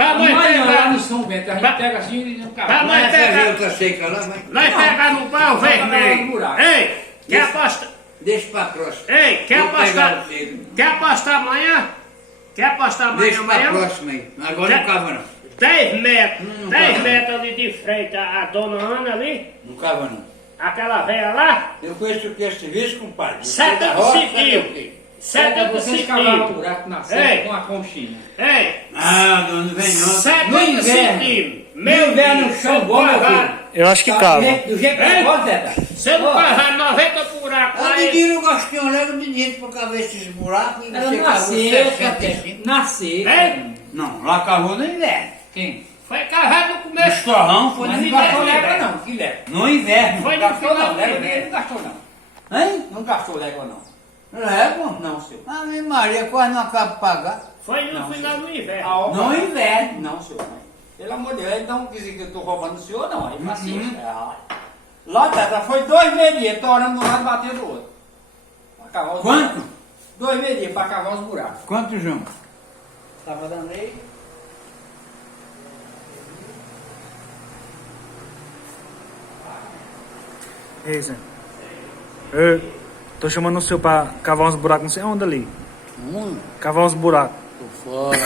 Pra nós Amanhã lá pegar. no São Bento, a gente pega assim e não Pra cava. nós Essa pegar. outra seca lá, vai. Nós pegar no pau Vai vermelho. buraco. Ei, quer apostar? Deixa pra próxima. Ei, quer Vou pegar apostar? o seco. Quer apostar amanhã? Quer apostar amanhã? Deixa pra amanhã? próxima aí. Agora não cava não. 10 metros. Não 10 cava. metros ali de frente a dona Ana ali. Não cava não. Aquela velha lá. Eu conheço o que é serviço, compadre. 70 centímetros. 70 Vocês cavaram um centímetros. buraco na Ei. serra com a conchinha. Ei, Ah, não vem não. 70 inverno. centímetros. No inverno, Deus, chão se eu bom, meu cavar- filho. Eu acho que Tá, cava. Do jeito que Ei. pode, Zé. Se eu não cavar 90 buracos A lá, menina gostou, leva o menino pra cavar esses buracos e Ela você cavou nasceu, 65. nasceu. Ei. Não, lá cavou no inverno. Quem? foi cavado no No começo. torrão foi Mas no não gastou inverno. légua não, que légua. No inverno. Foi no Gastou final não, do légua inverno. não gastou não. Hein? Não gastou légua não. Leva? Não, senhor. Ave Maria, quase não acaba de pagar. Foi no Não, final do inverno. A obra- No inverno. Não, senhor. Pelo amor de Deus, ele não quis dizer que eu estou roubando o senhor, não. Aí paciência. Lá atrás, foi 2 meses, torando de um lado e batendo do outro. Pra cavar os Quanto? buracos. 2 meses para cavar os buracos. Quanto, João? Tava dando aí. Ei, Zé. Ei, tô chamando o senhor pra cavar uns buracos, não sei onde ali. Cavar uns buracos. Tô fora.